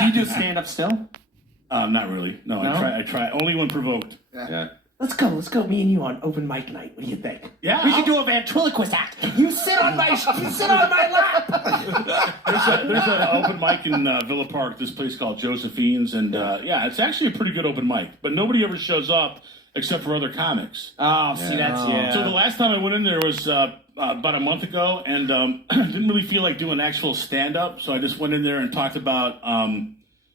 Do you do stand up still? Not really. No, I try. Only when provoked. Yeah. Let's go, me and you on open mic night. What do you think? Yeah, We should do a ventriloquist act. You sit on my lap. There's an open mic in Villa Park, this place called Josephine's, and it's actually a pretty good open mic, but nobody ever shows up except for other comics. Oh, see, that's So the last time I went in there was about a month ago, and didn't really feel like doing actual stand-up, so I just went in there and talked about,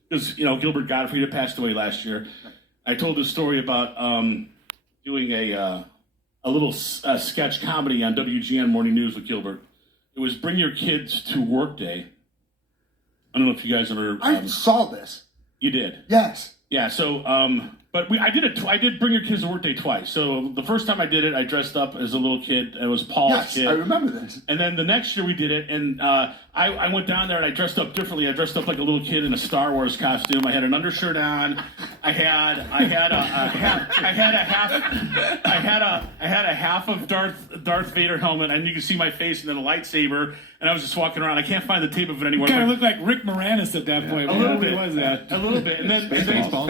because, Gilbert Gottfried had passed away last year. I told this story about doing a little sketch comedy on WGN Morning News with Gilbert. It was Bring Your Kids to Work Day. I don't know if you guys ever... I saw this. You did? Yes. Yeah, so... But I did it. I did Bring Your Kids to Work Day twice. So the first time I did it, I dressed up as a little kid. It was Paul's kid. I remember this. And then the next year we did it, and I went down there and I dressed up differently. I dressed up like a little kid in a Star Wars costume. I had an undershirt on. I had a half of Darth Vader helmet, and you can see my face, and then a lightsaber. And I was just walking around. I can't find the tape of it anymore. You kind of looked like Rick Moranis at that point. A little bit. Was that? A little bit. And then Baseball.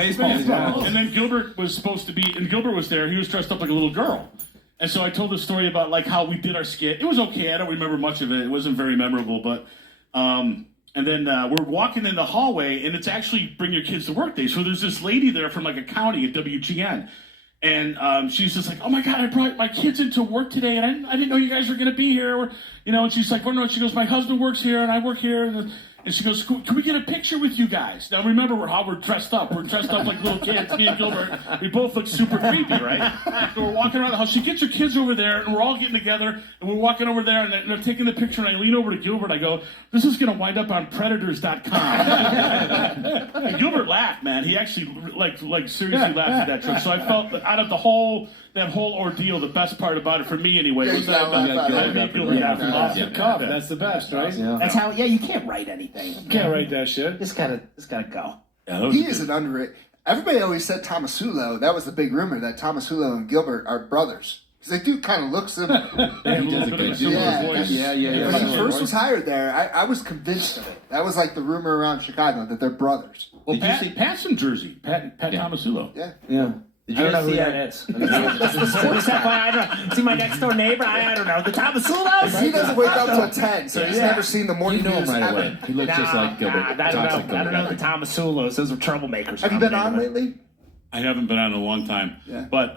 And then Gilbert was supposed to be, and Gilbert was there. He was dressed up like a little girl. And so I told the story about like how we did our skit. It was okay. I don't remember much of it. It wasn't very memorable, but and then we're walking in the hallway, and it's actually Bring Your Kids to Work Day. So there's this lady there from like a county at WGN. And she's just like, oh my God, I brought my kids into work today, and I didn't know you guys were going to be here. And she's like, oh no, she goes, my husband works here, and I work here. And she goes, can we get a picture with you guys? Now remember how we're dressed up. We're dressed up like little kids, me and Gilbert. We both look super creepy, right? So we're walking around the house. She gets her kids over there, and we're all getting together, and we're walking over there, and they're taking the picture, and I lean over to Gilbert. I go, this is going to wind up on Predators.com. And Gilbert laughed, man. He actually, like seriously laughed at that trick. So I felt that out of that whole ordeal, the best part about it, for me anyway, was that I made Gilbert laugh. That's the best, right? Yeah. That's how. Yeah, you can't write anything. You can't write that shit. Just gotta go. Yeah, He is an underrated. Everybody always said Tomasulo. That was the big rumor that Tomasulo and Gilbert are brothers. Because they do kind of look similar. He does a good voice. Yeah. When he first was hired there, I was convinced of it. That was like the rumor around Chicago that they're brothers. Well, Pat's from Jersey. Pat Tomasulo. Yeah. Did you guys see that? That's the sports stuff. I don't know. See my next door neighbor. I don't know. The Tomasulos. He doesn't wake up till 10, so he's never seen the morning You know him news right ever. away. He looks just like Gilbert. I don't know the Tomasulos. Those are troublemakers. Have you been on lately? I haven't been on in a long time. Yeah. But